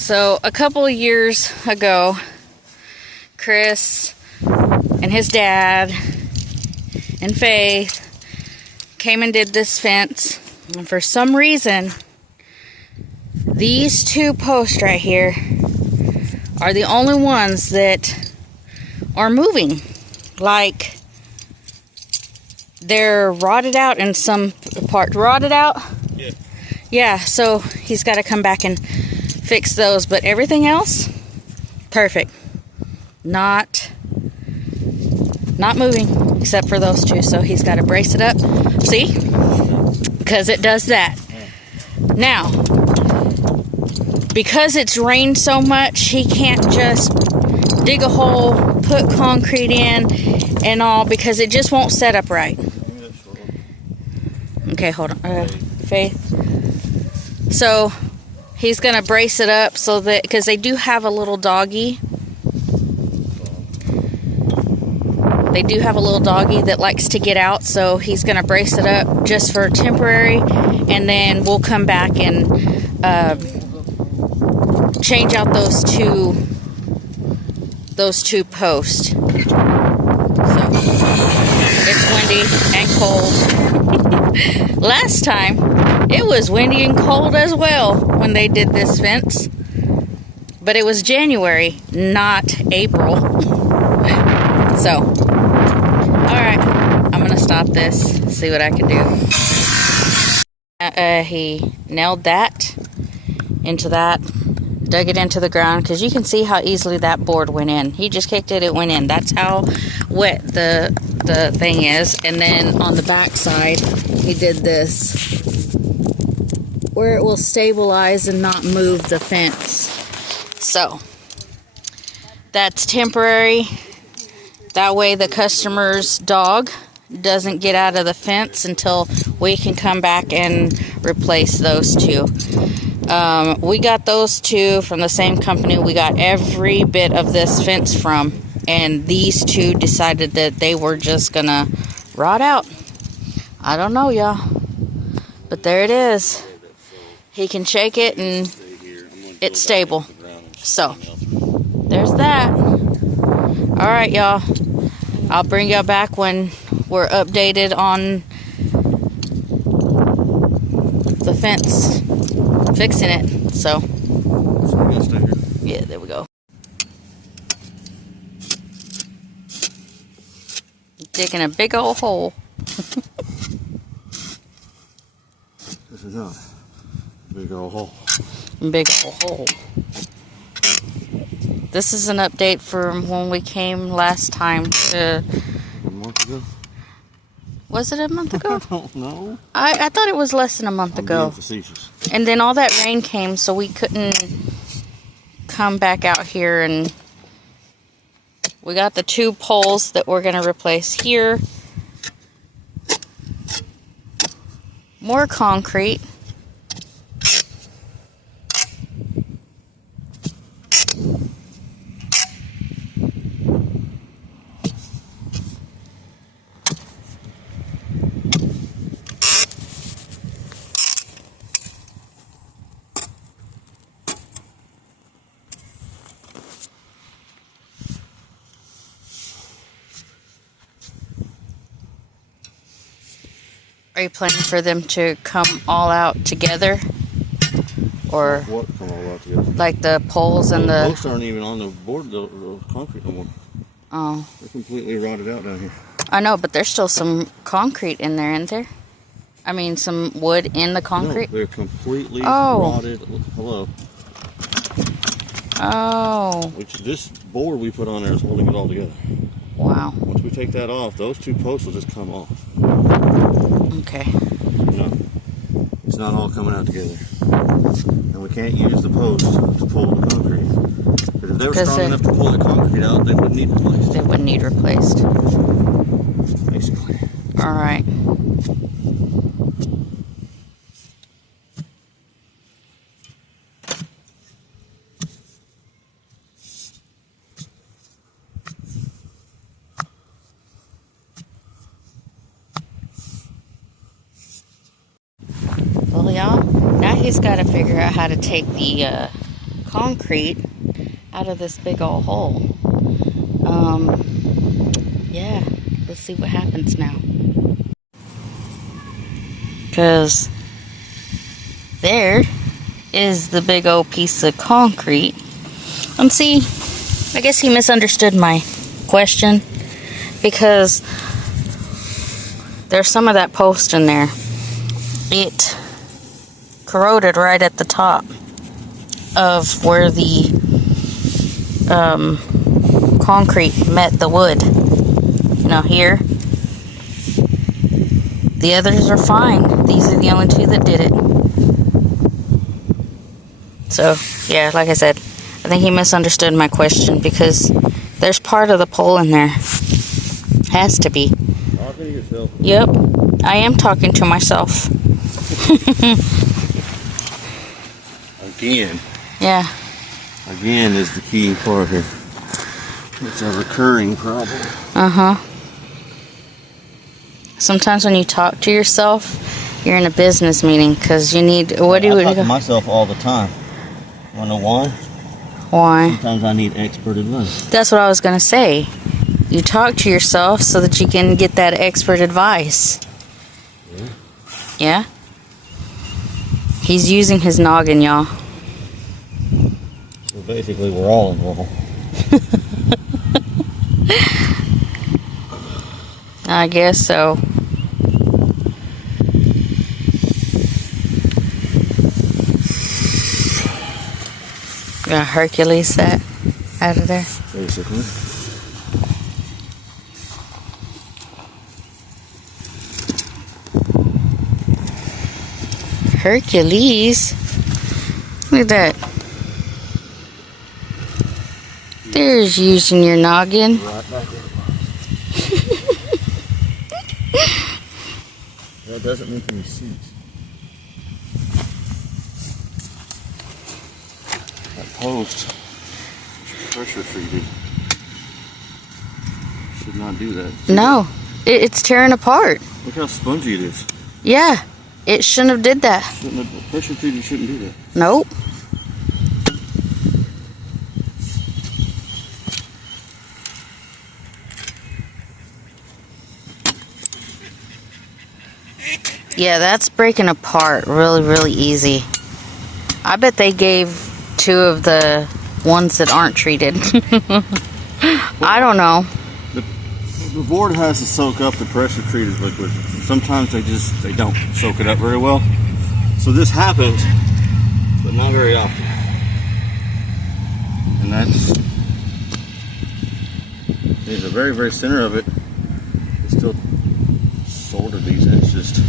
So a couple of years ago, Chris and his dad and Faith came and did this fence, and for some reason these two posts right here are the only ones that are moving. Like, they're rotted out in some part. Rotted out? Yeah, so he's got to come back and fix those, but everything else, perfect. Not moving, except for those two, so he's got to brace it up. See? Because it does that. Now, because it's rained so much, he can't just dig a hole, put concrete in, and all, because it just won't set up right. Okay, hold on. Faith. So, he's going to brace it up so that, because they do have a little doggy. They do have a little doggy that likes to get out, so he's going to brace it up just for temporary, and then we'll come back and change out those two posts. So, it's windy and cold. Last time, it was windy and cold as well when they did this fence. But it was January, not April. So, alright, I'm going to stop this, see what I can do. He nailed that into that, dug it into the ground, because you can see how easily that board went in. He just kicked it, it went in. That's how wet the thing is. And then on the back side, he did this, where it will stabilize and not move the fence. So, that's temporary. That way the customer's dog doesn't get out of the fence until we can come back and replace those two. We got those two from the same company we got every bit of this fence from, and these two decided that they were just gonna rot out. I don't know, y'all, but there it is. He can shake it and it's stable. So there's that. Alright, y'all, I'll bring y'all back when we're updated on the fence, fixing it. So yeah, there we go. Digging a big old hole. This is not a big old hole. Big old hole. This is an update from when we came last time. A month ago? Was it a month ago? I don't know. I thought it was less than a month ago. Being facetious. And then all that rain came, so we couldn't come back out here, and we got the two poles that we're going to replace here. More concrete. Are you planning for them to come all out together? Or what come all out together? Like the poles and the posts aren't even on the board, the concrete no more. Oh. They're completely rotted out down here. I know, but there's still some concrete in there, isn't there? I mean, some wood in the concrete? No, they're completely Oh. rotted. Hello. Oh. Which this board we put on there is holding it all together. Wow. Once we take that off, those two posts will just come off. Okay. No, it's not all coming out together. And we can't use the post to pull the concrete. But if they were strong enough to pull the concrete out, they wouldn't need replaced. They wouldn't need replaced. Basically. All right. Well, y'all, now he's got to figure out how to take the concrete out of this big old hole. Yeah, let's see what happens now. Because there is the big old piece of concrete. And see, I guess he misunderstood my question, because there's some of that post in there. It corroded right at the top of where the concrete met the wood. You know, here. The others are fine. These are the only two that did it. So, yeah, like I said, I think he misunderstood my question, because there's part of the pole in there. Has to be. Talking to yourself. Yep, I am talking to myself. Again. Yeah. Again is the key part here. It's a recurring problem. Uh-huh. Sometimes when you talk to yourself, you're in a business meeting, because you need... I talk to myself all the time. Want to know why? Why? Sometimes I need expert advice. That's what I was going to say. You talk to yourself so that you can get that expert advice. Yeah? He's using his noggin, y'all. So basically, we're all involved. I guess so. Gonna Hercules that out of there. Basically. Hercules? Look at that. There's using your noggin. Right back there. That doesn't make any sense. That post is pressure treated. Should not do that. No, it's tearing apart. Look how spongy it is. Yeah, it shouldn't have did that. Pressure treated shouldn't do that. Nope. Yeah, that's breaking apart really, really easy. I bet they gave two of the ones that aren't treated. I don't know. The board has to soak up the pressure treated liquid. Sometimes they don't soak it up very well. So this happens, but not very often. And that's in the very, very center of it. It's still soldered these edges just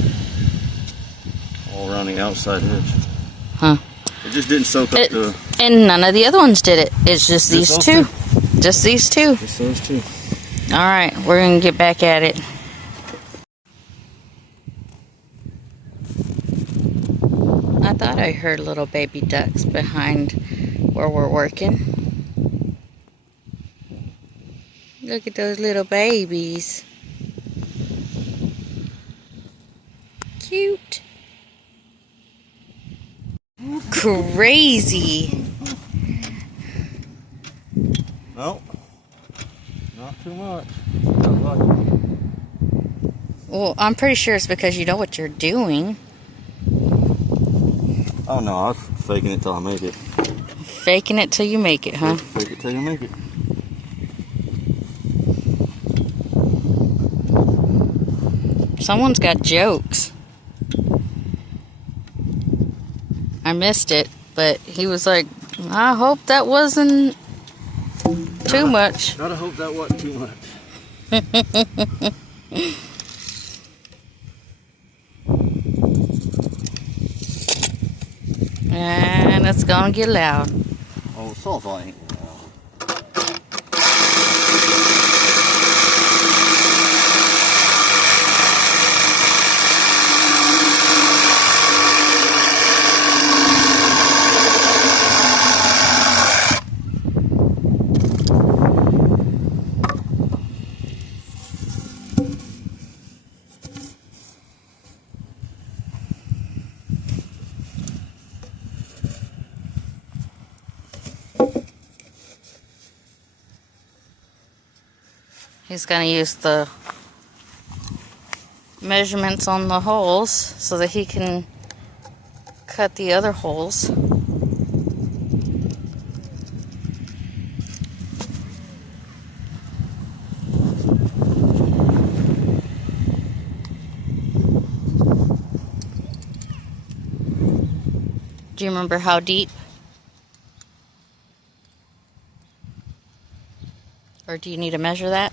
all around the outside edge. Huh. It just didn't soak up the... And none of the other ones did it. It's just these two. Just these two. Just those two. Alright, we're going to get back at it. I thought I heard little baby ducks behind where we're working. Look at those little babies. Cute. Crazy. No. Not too much. Well, I'm pretty sure it's because you know what you're doing. Oh no, I'm faking it till I make it. Faking it till you make it, huh? Fake it till you make it. Someone's got jokes. I missed it, but he was like, I hope that wasn't too much. Gotta hope that wasn't too much. And it's gonna get loud. Oh, sulfite ain't loud. He's going to use the measurements on the holes so that he can cut the other holes. Do you remember how deep? Or do you need to measure that?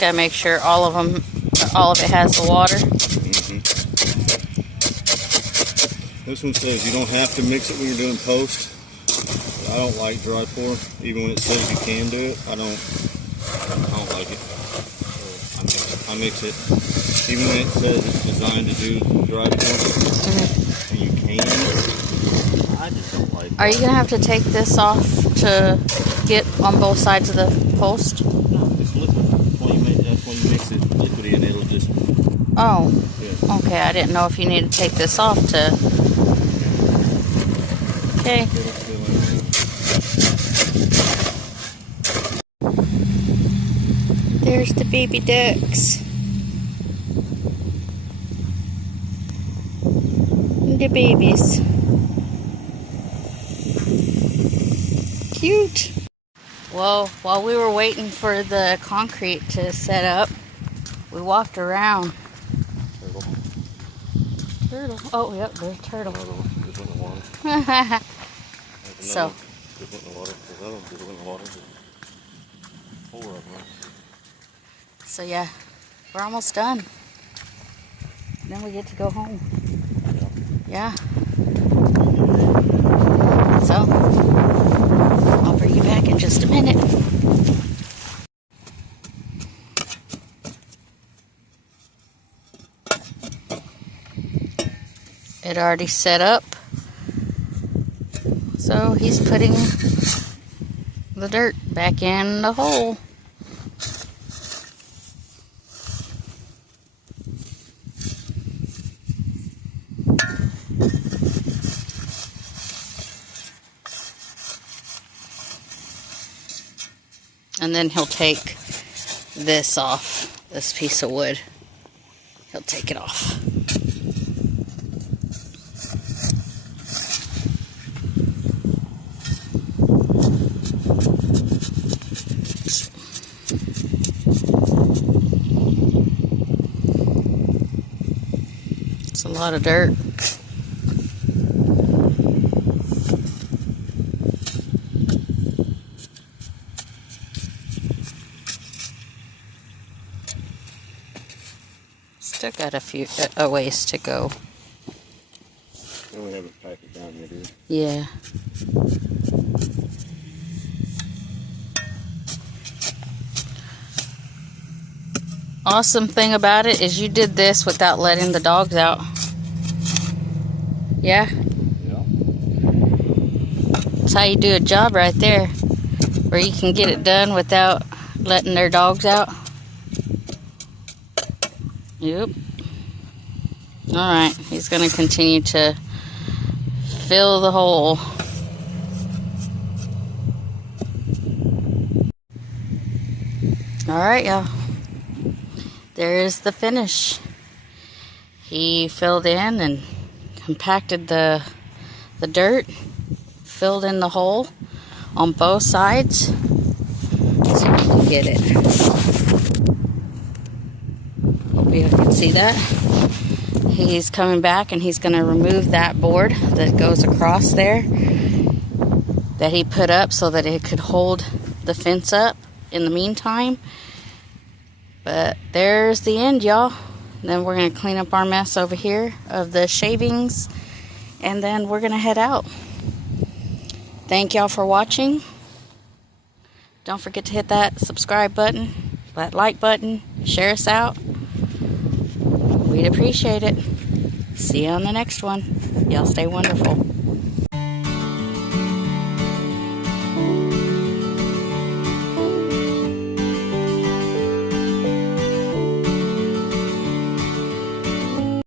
Gotta make sure all of it has the water. This one says you don't have to mix it when you're doing post. I don't like dry pour, even when it says you can do it. I don't like it. So I mix it. Even when it says it's designed to do dry pour, and you can, I just don't like it. Are you gonna have to take this off to get on both sides of the post? No, it's liquid. That's when you mix it liquidy and it'll just... Oh, yeah. Okay. I didn't know if you needed to take this off to... Okay. There's the baby ducks. The babies. Cute. Well, while we were waiting for the concrete to set up, we walked around. Turtle. Oh, yep, there's a turtle. Just went in the water. So. Just went in the water. Just went in the water. 4 of them. So yeah, we're almost done. Then we get to go home. Yeah. So, I'll bring you back in just a minute. It already set up. So he's putting the dirt back in the hole. And then he'll take this off, this piece of wood. He'll take it off. It's a lot of dirt. Still got a ways to go. We only have a packet down here, dude. Yeah. Awesome thing about it is you did this without letting the dogs out. Yeah? Yeah. That's how you do a job right there. Where you can get it done without letting their dogs out. Yep. Alright, he's going to continue to fill the hole. Alright, y'all. There's the finish. He filled in and compacted the dirt, filled in the hole on both sides. So you can get it. Hope you can see that. He's coming back and he's going to remove that board that goes across there that he put up so that it could hold the fence up in the meantime. But there's the end, y'all. Then we're going to clean up our mess over here of the shavings, and then we're going to head out. Thank y'all for watching. Don't forget to hit that subscribe button, that like button, share us out. We'd appreciate it. See you on the next one. Y'all stay wonderful.